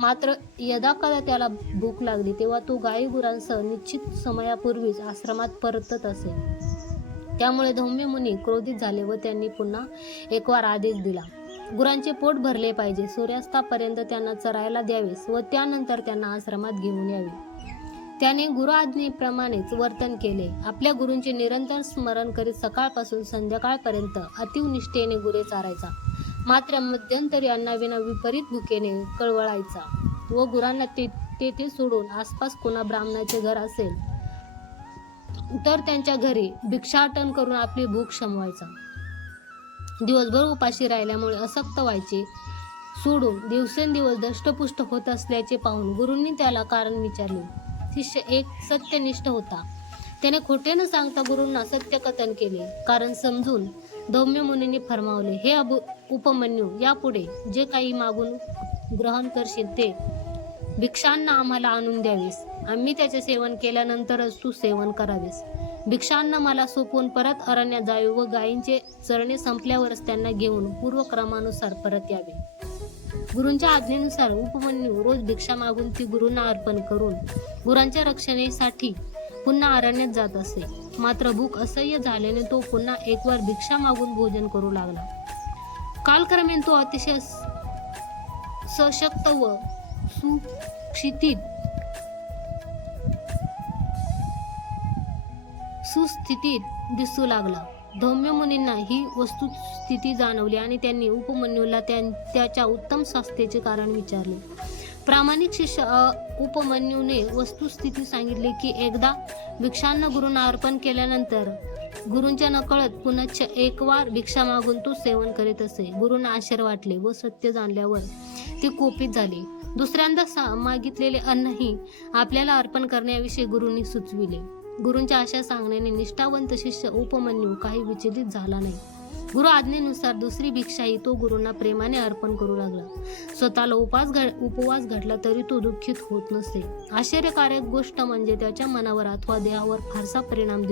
मात्र यदाकदा त्याला भूक लागली तेव्हा तो गायी गुरांसह निश्चित समयापूर्वीच आश्रमात परतत असे. त्यामुळे धौम्य मुनी क्रोधित झाले व त्यांनी पुन्हा एकवार आदेश दिला, गुरांचे पोट भरले पाहिजे. सूर्यास्तापर्यंत त्यांना चरायला द्यावेस व त्यानंतर त्यांना आश्रमात घेऊन यावे. त्याने गुरु आज्ञेप्रमाणेच वर्तन केले. आपल्या गुरूंचे निरंतर स्मरण करीत सकाळपासून संध्याकाळपर्यंत अतीव निष्ठेने गुरे चारायचा. मात्र मध्यंतरी अन्नाविना विपरीत भुकेने कळवळायचा व गुरांना तेथे सोडून आसपास कोणा ब्राह्मणाचे घर असेल तर त्यांच्या घरी भिक्षाटन करून आपली भूक शमवायचा. दिवसभर उपाशी राहिल्यामुळे अशक्त व्हायचे सोडून दिवसेंदिवस दष्टपुष्ट होत असल्याचे पाहून गुरूंनी त्याला कारण विचारले. शिष्य एक सत्यनिष्ठ होता. त्याने खोटे न सांगता गुरूंना सत्य कथन केले. कारण समजून धौम्य मुनींनी फरमावले, हे उपमन्यू, यापुढे जे काही मागून ग्रहण करशील ते भिक्षांना आम्हाला आणून द्यावीस. आम्ही त्याचे सेवन केल्यानंतरच तू सेवन करावेस. भिक्षांना मला सोपवून परत अरण्यात जावे व गायींचे चरणे संपल्यावरच त्यांना घेऊन पूर्वक्रमानुसार परत यावे. गुरूंच्या आज्ञेनुसार उपमन्यू रोज भिक्षा मागून ती गुरूंना अर्पण करून गुरांच्या रक्षणेसाठी पुन्हा अरण्यात जात असे. मात्र भूक असह्य झाल्याने तो पुन्हा एकवार भिक्षा मागून भोजन करू लागला. कालक्रमेण तो अतिशय सशक्त व सुस्थितीत दिसू लागला. धौम्य मुनींना ही वस्तुस्थिती जाणवली आणि त्यांनी उपमन्यूला त्याच्या उत्तम स्वास्थ्याचे कारण विचारले. प्रामाणिक शिष्य उपमन्यूने वस्तुस्थिती सांगितली की एकदा भिक्षांना गुरूंना अर्पण केल्यानंतर गुरूंच्या नकळत पुनश्च एकवार भिक्षा मागून तो सेवन करीत असे. गुरूंना आश्चर्य वाटले व सत्य जाणल्यावर ते कोपित झाले. दुसऱ्यांदा मागितलेले अन्नही आपल्याला अर्पण करण्याविषयी गुरूंनी सुचविले. गुरूंच्या अशा सांगण्याने निष्ठावंत शिष्य उपमन्यू काही विचलित झाला नाही. गुरु आज्ञेनुसार दुसरी भिक्षाही तो गुरूंना प्रेमाने अर्पण करू लागला. स्वतःला उपवास घडला तरी तो दुःखित होत नसे. आश्चर्यकारक गोष्ट म्हणजे त्याच्या मनावर अथवा देहावर फारसा परिणाम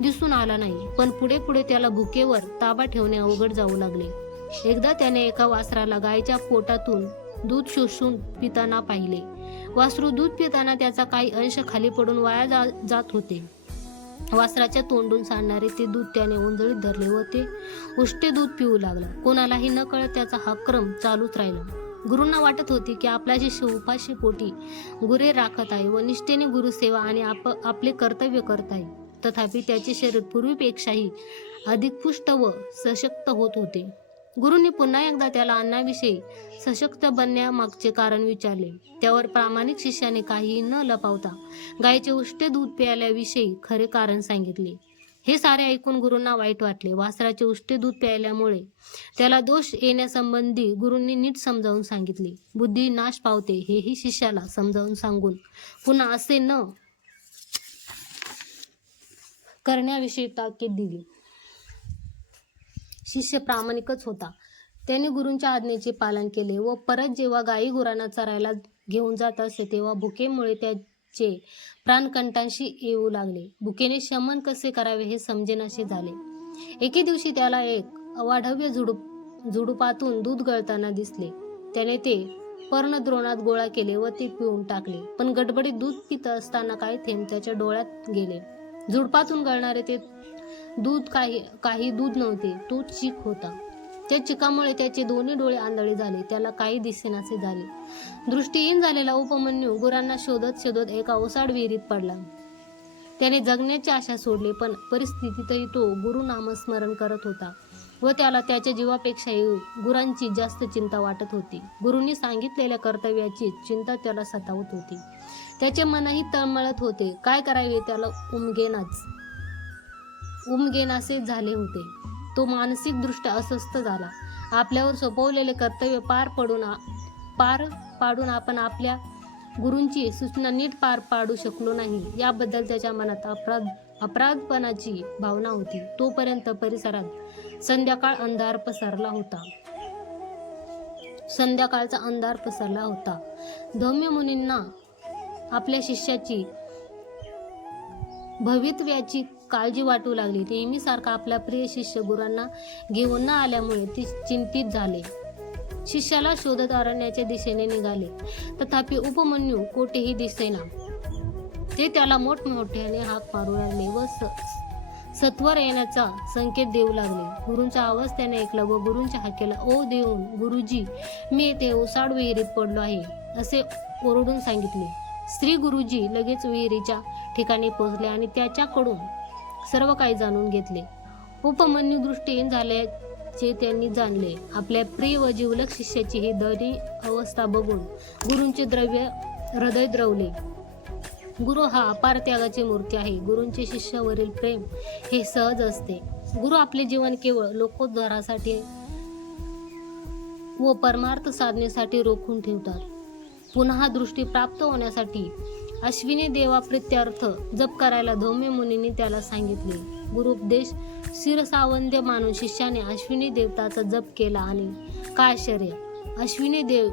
दिसून आला नाही. पण पुढे पुढे त्याला भुकेवर ताबा ठेवणे अवघड जाऊ लागले. एकदा त्याने एका वासराला गायीच्या पोटातून दूध शोषून पिताना पाहिले. वासरू दूध पिताना त्याचा काही अंश खाली पडून वाया जात होते. वासराच्या तोंडून सांडणारे ते दूध त्याने ओंजळीत धरले व ते उष्टे दूध पिऊ लागला. कोणालाही न कळत त्याचा हा क्रम चालूच राहिला. गुरूंना वाटत होते की आपला शिष्य उपाशी पोटी गुरे राखत आहे व निष्ठेने गुरुसेवा आणि आपले कर्तव्य करत आहे. तथापि त्याचे शरीर पूर्वीपेक्षाही अधिक पुष्ट व सशक्त होत होते. गुरूंनी पुन्हा एकदा त्याला अन्नाविषयी सशक्त बनण्यामागचे कारण विचारले. त्यावर प्रामाणिक शिष्याने काहीही न लपवता गायीचे उष्टे दूध प्यायल्याविषयी खरे कारण सांगितले. हे सारे ऐकून गुरूंना वाईट वाटले. वासराचे उष्टे दूध प्यायल्यामुळे त्याला दोष येण्यासंबंधी गुरूंनी नीट समजावून सांगितले. बुद्धी नाश पावते हेही शिष्याला समजावून सांगून पुन्हा असे न करण्याविषयी ताकीद दिली. शिष्य प्रामाणिकच होता. त्याने गुरूंच्या आज्ञेचे पालन केले व परत जेव्हा गायी गुरांना चरायला घेऊन जात असे तेव्हा भुकेमुळे त्याचे प्राण कंठांशी येऊ लागले. भुकेने शमन कसे करावे हे समजेनासे झाले. एके दिवशी त्याला एक अवाढव्य झुडुपातून दूध गळताना दिसले. त्याने ते पर्णद्रोणात गोळा केले व ते पिऊन टाकले. पण गडबडीत दूध पित असताना काही थेंब त्याच्या डोळ्यात गेले. झुडपातून गळणारे ते दूध काही दूध नव्हते, तो चीक होता. त्या चिकामुळे त्याचे दोन्ही डोळे आंधळे झाले. त्याला काही दिसेनासे झाले. दृष्टीहीन झालेला उपमन्यू गुरांना शोधत शोधत एका ओसाड विहिरीत पडला. त्याने जगण्याची आशा सोडली, पण परिस्थितीतही तो गुरु नामस्मरण करत होता व त्याला त्याच्या जीवापेक्षाही गुरांची जास्त चिंता वाटत होती. गुरूंनी सांगितलेल्या कर्तव्याची चिंता त्याला सतावत होती. त्याचे मनही तळमळत होते. काय करावे त्याला उमगेनासे झाले होते. तो मानसिकदृष्ट्या अस्वस्थ झाला. आपल्यावर सोपवलेले कर्तव्य पार पाडून आपण आपल्या गुरूंची सूचना नीट पार पाडू शकलो नाही, याबद्दल त्याच्या मनात अपराधपणाची भावना होती. तोपर्यंत परिसरात संध्याकाळचा अंधार पसरला होता. धौम्य मुनींना आपल्या शिष्याची भवितव्याची काळजी वाटू लागली. नेहमीसारखा आपला प्रिय शिष्य गुरांना घेऊन न आल्यामुळे ते चिंतित झाले. शिष्याला शोधत अरण्याच्या दिशेने निघाले. तथापि उपमन्यू कोठेही दिसेना. ते त्याला मोठमोठ्याने हाक मारू लागले व सत्वर येण्याचा संकेत देऊ लागले. गुरूंचा आवाज त्याने ऐकला व गुरूंच्या हाकेला ओ देऊन, गुरुजी, मी येथे ओसाड विहिरीत पडलो आहे, असे ओरडून सांगितले. श्री गुरुजी लगेच विहिरीच्या ठिकाणी पोहोचले आणि त्याच्याकडून सर्व काही जाणून घेतले. उपमन्यू दृष्टीहीन झाल्याचे त्यांनी जाणले. आपल्या प्रिय व जिवलग शिष्याची ही दयनीय अवस्था बघून गुरूंचे हृदय द्रवले. गुरु हा अपार त्यागाची मूर्ती आहे. गुरूंचे शिष्यावरील प्रेम हे सहज असते. गुरु आपले जीवन केवळ लोकोद्धारासाठी व परमार्थ साधनेसाठी रोखून ठेवतात. पुन्हा दृष्टी प्राप्त होण्यासाठी अश्विनी देवाप्रित्यर्थ जप करायला धौम्य मुनींनी त्याला सांगितले. गुरुपदेश शिरसावंद्य मानून शिष्याने अश्विनी देवताचा जप केला आणि काय आश्चर्य, अश्विनी देव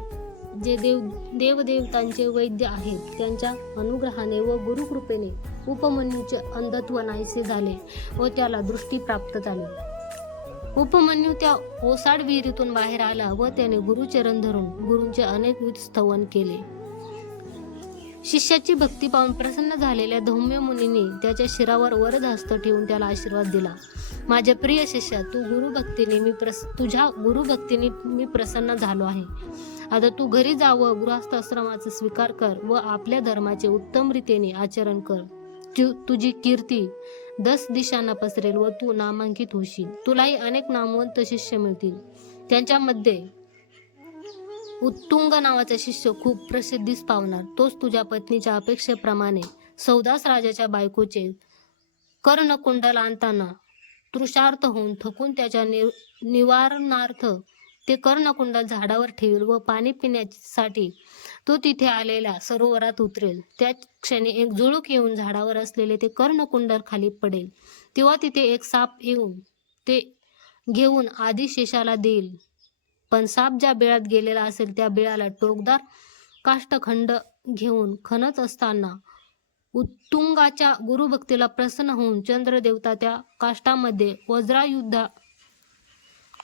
जे देवदेवतांचे वैद्य आहेत, त्यांच्या अनुग्रहाने व गुरुकृपेने उपमन्यूचे अंधत्व नाहीसे झाले व त्याला दृष्टी प्राप्त झाली. उपमन्यू त्या ओसाड विहिरीतून बाहेर आला व त्याने गुरुचरण धरून गुरूंचे अनेकविध स्तवन केले. शिष्याची भक्ती पाहून प्रसन्न झालेल्या धौम्य मुनींनी त्याच्या शिरावर वरद हस्त ठेवून त्याला आशीर्वाद दिला. माझ्या प्रिय शिष्या, तुझ्या गुरुभक्तीने मी प्रसन्न झालो आहे. आता तू घरी जा व गृहस्थ आश्रमाचा स्वीकार कर व आपल्या धर्माचे उत्तम रीतीने आचरण कर. तुझी कीर्ती 10 दिशांना पसरेल व तू नामांकित होशील. तुलाही अनेक नामवंत शिष्य मिळतील. त्यांच्यामध्ये उत्तुंग नावाचा शिष्य खूप प्रसिद्धीस पावणार. तोच तुझ्या पत्नीच्या अपेक्षेप्रमाणे सौदास राजाच्या बायकोचे कर्णकुंडल आणताना तृषार्थ होऊन थकून त्याच्या निवारणार्थ ते कर्णकुंडल झाडावर ठेवेल व पाणी पिण्यासाठी तो तिथे आलेल्या सरोवरात उतरेल. त्याच क्षणी एक झुळूक येऊन झाडावर असलेले ते कर्णकुंडल खाली पडेल. तेव्हा तिथे एक साप येऊन ते घेऊन आदिशेषाला देईल. पण साप ज्या बिळात गेलेला असेल त्या बिळाला टोकदार काष्ठखंड घेऊन खणत असताना उत्तुंगाच्या गुरुभक्तीला प्रसन्न होऊन चंद्रदेवता त्या काष्ठामध्ये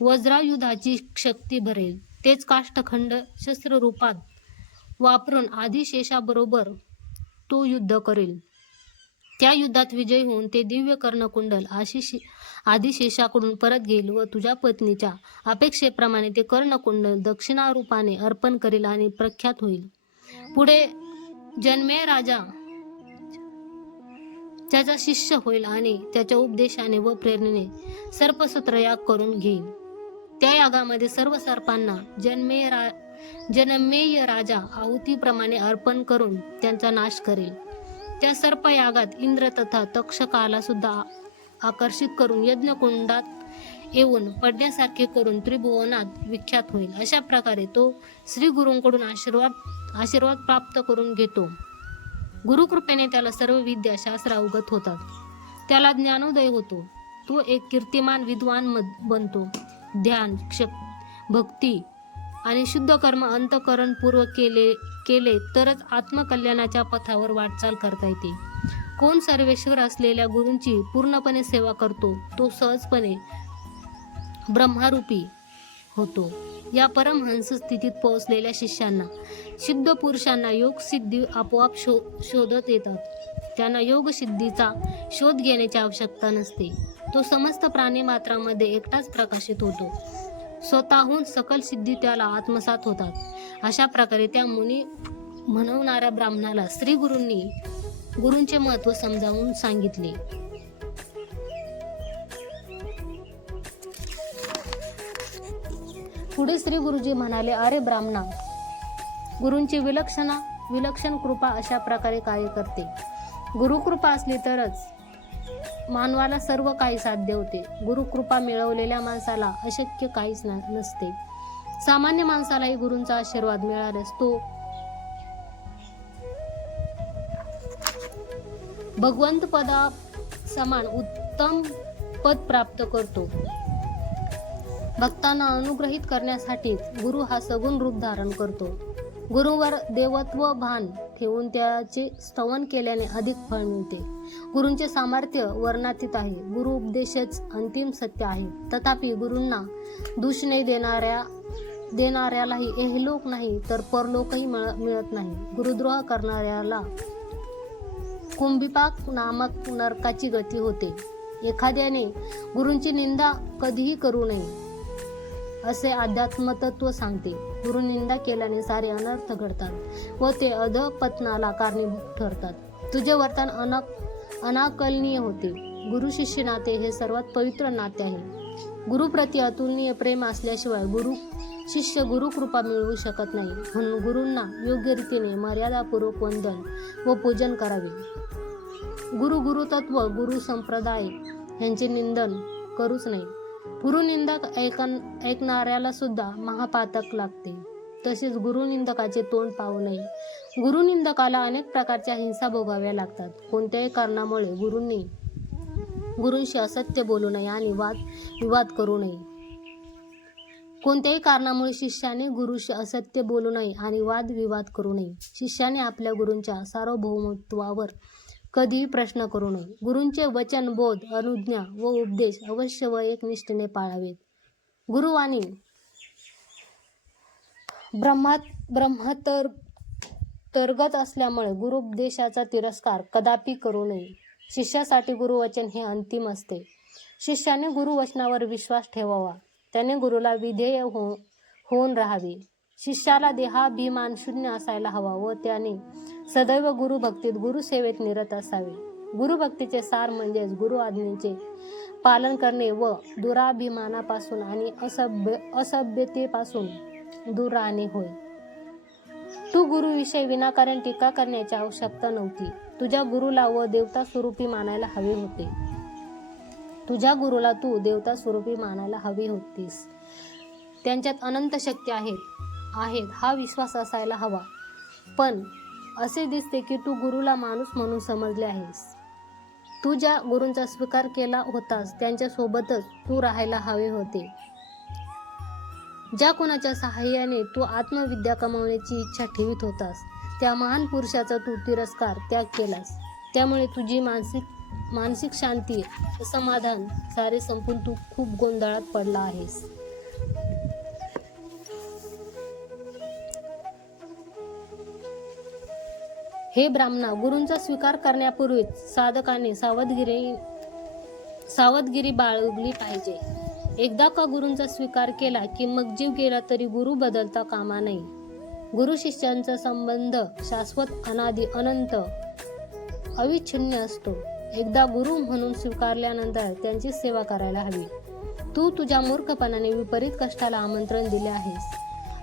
वज्रायुधाची शक्ती भरेल. तेच काष्ठखंड शस्त्ररूपात वापरून आदिशेषाबरोबर तो युद्ध करेल. त्या युद्धात विजयी होऊन ते दिव्य कर्णकुंडल आदिशेषाकडून परत घेईल व तुझ्या पत्नीच्या अपेक्षेप्रमाणे ते कर्णकुंडल दक्षिणारूपाने अर्पण करेल आणि प्रख्यात होईल. पुढे जनमेय राजा त्याचा शिष्य होईल आणि त्याच्या उपदेशाने व प्रेरणेने सर्पसत्र याग करून घेईल. त्या यागामध्ये सर्व सर्पांना जनमेय राजा आहुतीप्रमाणे अर्पण करून त्यांचा नाश करेल. त्या सर्पयागात इंद्र तथा तक्षकाला सुद्धा आकर्षित करून यज्ञकुंडात येऊन पडण्यासारखे करून त्रिभुवनात विख्यात होईल. अशा प्रकारे तो श्री गुरूंकडून आशीर्वाद प्राप्त करून घेतो. गुरुकृपेने त्याला सर्व विद्या शास्त्र अवगत होतात. त्याला ज्ञानोदय होतो. तो एक कीर्तिमान विद्वान बनतो. ध्यान, भक्ती आणि शुद्ध कर्म अंतःकरणपूर्वक केले तरच आत्मकल्याणाच्या पथावर वाटचाल करता येते. कोण सर्वेश्वर असलेल्या गुरूंची पूर्णपणे सेवा करतो तो सहजपणे ब्रह्मारूपी होतो. या परमहंस स्थितीत पोहोचलेल्या शिष्यांना, सिद्ध पुरुषांना योग सिद्धी आपोआप शोधत येतात. त्यांना योग सिद्धीचा शोध घेण्याची आवश्यकता नसते. तो समस्त प्राणी मात्रामध्ये एकटाच प्रकाशित होतो. स्वतःहून सकल सिद्धी त्याला आत्मसात होतात. अशा प्रकारे त्या मुनी म्हणवणाऱ्या ब्राह्मणाला श्री गुरूंचे महत्त्व समजावून सांगितले. पुढे श्री गुरुजी म्हणाले, अरे ब्राह्मणा, गुरूंची विलक्षण कृपा अशा प्रकारे कार्य करते. गुरुकृपा असली तरच मानवाला सर्व काही साध्य होते. गुरुकृपा मिळवलेल्या माणसाला अशक्य काहीच नसते. सामान्य माणसालाही गुरूंचा आशीर्वाद मिळाल्यास तो भगवंत पदा समान उत्तम पद प्राप्त करतो. भक्तांना अनुग्रहित करण्यासाठी गुरु हा सगुण रूप धारण करतो. गुरुवर देवत्व भान ठेवून त्याचे स्तवन केल्याने अधिक फळ मिळते. गुरूंचे सामर्थ्य वर्णातीत आहे. गुरु उपदेशच अंतिम सत्य आहे. तथापि गुरूंना दोष नाही देणाऱ्यालाही इहलोक नाही तर परलोकही मिळत नाही. गुरुद्रोह करणाऱ्याला कुंभिपाक नामक नरकाची गती होते. एखाद्याने गुरूंची निंदा कधीही करू नये असे अध्यात्मतत्व सांगते. गुरुनिंदा केल्याने सारे अनर्थ घडतात व ते अधपतनाला कारणीभूत ठरतात. तुझे वर्तन अनाकलनीय होते. गुरु शिष्य नाते हे सर्वात पवित्र नाते आहे. गुरुप्रती अतुलनीय प्रेम असल्याशिवाय शिष्य गुरुकृपा मिळवू शकत नाही. म्हणून गुरूंना योग्य रीतीने मर्यादापूर्वक वंदन व पूजन करावे. गुरुतत्व गुरु संप्रदाय यांचे निंदन करूच नाही. गुरुनिंदक ऐकणाऱ्याला सुद्धा महापातक लागते. तसेच गुरुनिंदकाचे तोंड पाहू नये. गुरुनिंदकाला अनेक प्रकारच्या हिंसा भोगाव्या लागतात. कोणत्याही कारणामुळे गुरूंशी असत्य बोलू नये आणि विवाद करू नये. कोणत्याही कारणामुळे शिष्याने गुरुशी असत्य बोलू नये आणि वादविवाद करू नये. शिष्याने आपल्या गुरूंच्या सार्वभौमत्वावर कधीही प्रश्न करू नये. गुरूंचे वचन, बोध, अनुज्ञा व उपदेश अवश्य व एकनिष्ठेने पाळावेत. गुरुवाणी ब्रह्मतर्गत असल्यामुळे गुरुपदेशाचा तिरस्कार कदापि करू नये. शिष्यासाठी गुरुवचन हे अंतिम असते. शिष्याने गुरुवचनावर विश्वास ठेवावा. त्याने गुरुला विधेय होऊन राहावे. शिष्याला देहाभिमान शून्य असायला हवा व त्याने सदैव गुरुभक्तीत गुरुसेवेत निरत असावे. गुरुभक्तीचे सार म्हणजेच गुरु आज्ञेचे पालन करणे व दुराभिमानापासून आणि असभ्यतेपासून दूर राहणे होय. तू गुरुविषयी विनाकारण टीका करण्याची आवश्यकता नव्हती. तुझ्या गुरुला व देवता स्वरूपी मानायला हवे होते. तुझ्या गुरुला तू देवता स्वरूपी मानायला हवी होतीस. त्यांच्यात अनंत शक्ती आहेत हा विश्वास असायला हवा. पण असे दिसते की तू गुरुला माणूस म्हणून समजले आहेस. तू ज्या गुरूंचा स्वीकार केला होतास त्यांच्या सोबतच तू राहायला हवे होते. ज्या कोणाच्या सहाय्याने तू आत्मविद्या कमावण्याची इच्छा ठेवीत होतास त्या महान पुरुषाचा तू तिरस्कार, त्याग केलास. त्यामुळे तुझी मानसिक शांती, समाधान सारे संपून तू खूप गोंधळात पडला आहेस. हे ब्राह्मणा, गुरूंचा स्वीकार करण्यापूर्वीच साधकाने सावधगिरी बाळगली पाहिजे. एकदा का गुरूंचा स्वीकार केला की मग जीव गेला तरी गुरु बदलता कामा नये. गुरु शिष्यांचा संबंध शाश्वत, अनादी, अनंत, अविच्छिन्न असतो. एकदा गुरु म्हणून स्वीकारल्यानंतर त्यांची सेवा करायला हवी. तू तुझ्या मूर्खपणाने विपरीत कष्टाला आमंत्रण दिले आहेस.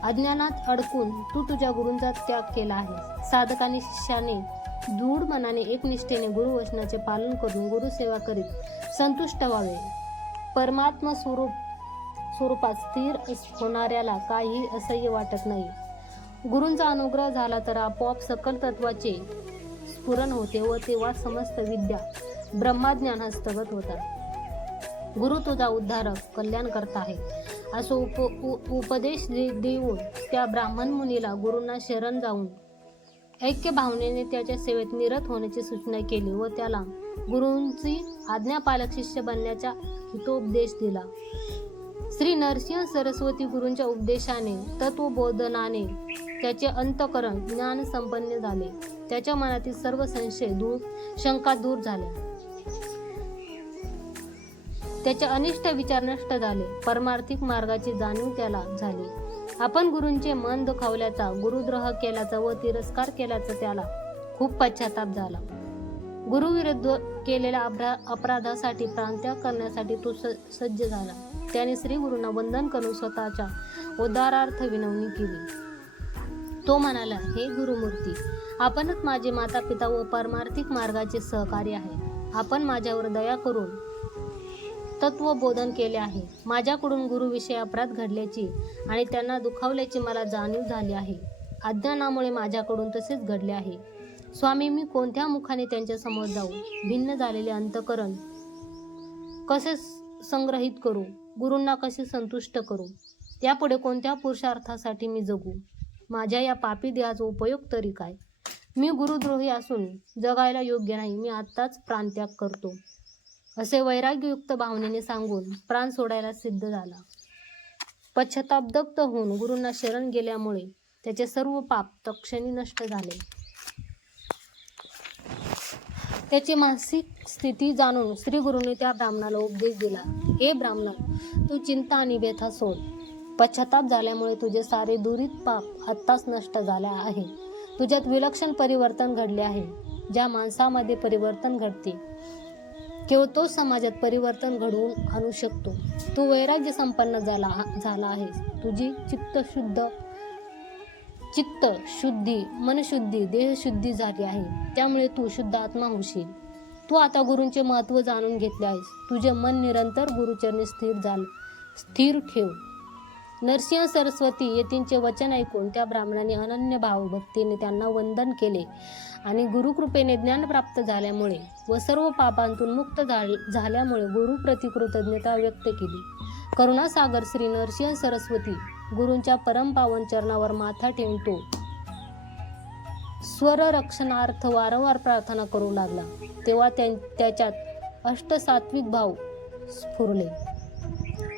अज्ञानात अडकून तू तुझ्या गुरूंचा त्याग केला आहे. साधकाने शिष्याने दृढ मनाने एकनिष्ठेने गुरुवचनाचे पालन करून गुरुसेवा करीत संतुष्ट व्हावे. परमात्मा स्वरूपात स्थिर होणाऱ्याला काही असह्य वाटत नाही. गुरूंचा अनुग्रह झाला तर आपोआप सकल तत्वाचे स्फुरण होते व तेव्हा समस्त विद्या ब्रह्मज्ञान हस्तगत होतात. गुरु तुझा उद्धारक, कल्याण करता आहे असो उपदेश देऊन त्या ब्राह्मण मुनीला गुरूंना शरण जाऊन ऐक्य भावनेने त्याच्या सेवेत निरत होण्याची सूचना केली व त्याला गुरूंची आज्ञापालक शिष्य बनण्याचा हितोपदेश दिला. श्री नरसिंह सरस्वती गुरूंच्या उपदेशाने, तत्वबोधनाने त्याचे अंतःकरण ज्ञान संपन्न झाले. त्याच्या मनातील सर्व शंका दूर झाल्या. त्याचे अनिष्ट विचार नष्ट झाले. परमार्थिक मार्गाची जाणीव त्याला झाली. आपण गुरूंचे मन दुखावल्याचा, गुरुद्रोह केल्याचा व तिरस्कार केल्याचा त्याला खूप पश्चाताप झाला. गुरुविरुद्ध केलेल्या अपराधासाठी प्राणत्याग करण्यासाठी तो सज्ज झाला. त्याने श्री गुरूंना वंदन करून स्वतःच्या उद्धारार्थ विनवणी केली. तो म्हणाला, हे गुरुमूर्ती, आपणच माझे माता पिता व परमार्थिक मार्गाचे सहकारी आहे. आपण माझ्यावर दया करून तत्वबोधन केले आहे. माझ्याकडून गुरुविषयी अपराध घडल्याची आणि त्यांना दुखावल्याची मला जाणीव झाली आहे. अज्ञानामुळे माझ्याकडून तसेच घडले आहे. स्वामी, मी कोणत्या मुखाने त्यांच्या समोर जाऊ? भिन्न झालेले अंतःकरण कसे संग्रहित करू? गुरूंना कसे संतुष्ट करू? यापुढे कोणत्या पुरुषार्थासाठी मी जगू? माझ्या या पापी देहाचा उपयोग तरी काय? मी गुरुद्रोही असून जगायला योग्य नाही. मी आत्ताच प्राणत्याग करतो, असे वैराग्ययुक्त भावनेने सांगून प्राण सोडायला सिद्ध झाला. पश्चातापदग्ध होऊन गुरूंना शरण गेल्यामुळे त्याचे सर्व पाप तत्क्षणी नष्ट झाले. त्याची मानसिक स्थिती जाणून श्री गुरूंनी त्या ब्राह्मणाला उपदेश दिला. हे ब्राह्मणा, तू चिंता आणि व्यथा सोड. पश्चाताप झाल्यामुळे तुझे सारे दुरीत पाप आत्ताच नष्ट झाले आहे. तुझ्यात विलक्षण परिवर्तन घडले आहे. ज्या माणसामध्ये परिवर्तन घडते, केवळ तो समाजात परिवर्तन घडवून आणू शकतो. तू वैराग्य संपन्न झाला आहेस. तुझी चित्त शुद्धी, मनशुद्धी, देहशुद्धी झाली आहे. त्यामुळे तू शुद्ध आत्मा होशील. तू आता गुरूंचे महत्त्व जाणून घेतले आहेस. तुझे मन निरंतर गुरुचरणी स्थिर ठेव. नरसिंह सरस्वती येथींचे वचन ऐकून त्या ब्राह्मणाने अनन्य भावभक्तीने त्यांना वंदन केले आणि गुरुकृपेने ज्ञान प्राप्त झाल्यामुळे व सर्व पापांतून मुक्त झाल्यामुळे गुरुप्रती कृतज्ञता व्यक्त केली. करुणासागर श्री नरसिंह सरस्वती गुरूंच्या परमपावन चरणावर माथा ठेवून तो स्वररक्षणार्थ वारंवार प्रार्थना करू लागला. तेव्हा त्याच्यात अष्टसात्विक भाव स्फुरले.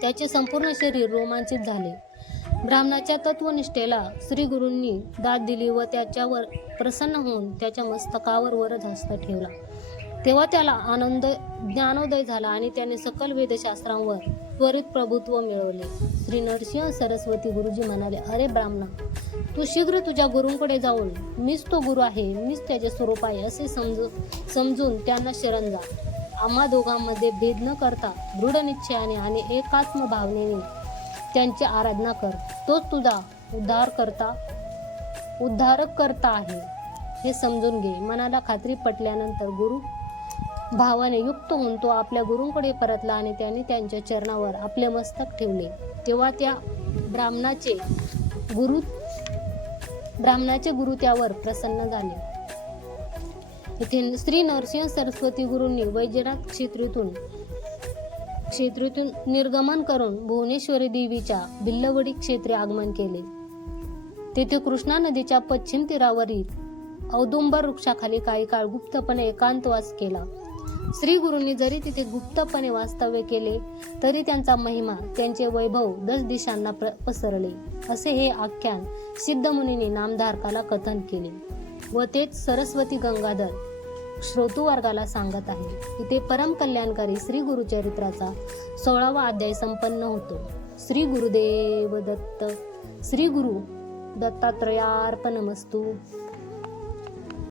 त्याचे संपूर्ण शरीर रोमांचित झाले. ब्राह्मणाच्या तत्वनिष्ठेला श्री गुरूंनी दाद दिली व त्याच्यावर प्रसन्न होऊन त्याच्या मस्तकावर वरद हस्त ठेवला. तेव्हा त्याला ज्ञानोदय झाला आणि त्याने सकल वेदशास्त्रांवर त्वरित प्रभुत्व मिळवले. श्री नरसिंह सरस्वती गुरुजी म्हणाले, अरे ब्राह्मणा, तू शीघ्र तुझ्या गुरूंकडे जाऊन मीच तो गुरु आहे, मीच त्याचे स्वरूप आहे असे समजून त्यांना शरण जा. आम्हा दोघांमध्ये भेद न करता दृढ निश्चयाने आणि एकात्म भावनेने त्यांची आराधना कर. तोच तुझा उद्धारक करता आहे हे समजून घे. मनाला खात्री पटल्यानंतर गुरु भावाने युक्त होऊन तो आपल्या गुरूंकडे परतला आणि त्यांनी त्यांच्या चरणावर आपले मस्तक ठेवले. तेव्हा त्या ब्राह्मणाचे गुरु त्यावर प्रसन्न झाले. इथे श्री नरसिंह सरस्वती गुरूंनी वैजनाथ क्षेत्रीतून निर्गमन करून भुवनेश्वरी देवीच्या भिल्लवडी क्षेत्री आगमन केले. तेथे कृष्णा नदीच्या पश्चिम तीरावरील औदुंबर वृक्षाखाली काही काळ गुप्तपणे एकांतवास केला. श्री गुरूंनी जरी तिथे गुप्तपणे वास्तव्य केले तरी त्यांचा महिमा, त्यांचे वैभव 10 दिशांना पसरले, असे हे आख्यान सिद्धमुनींनी नामधारकाला कथन केले व तेच सरस्वती गंगाधर श्रोतृवर्गाला सांगत आहे. इथे परम कल्याणकारी श्री गुरुचरित्राचा 16वा अध्याय संपन्न होतो. श्री गुरुदेव दत्त. श्री गुरु दत्तात्रयार्पणमस्तु.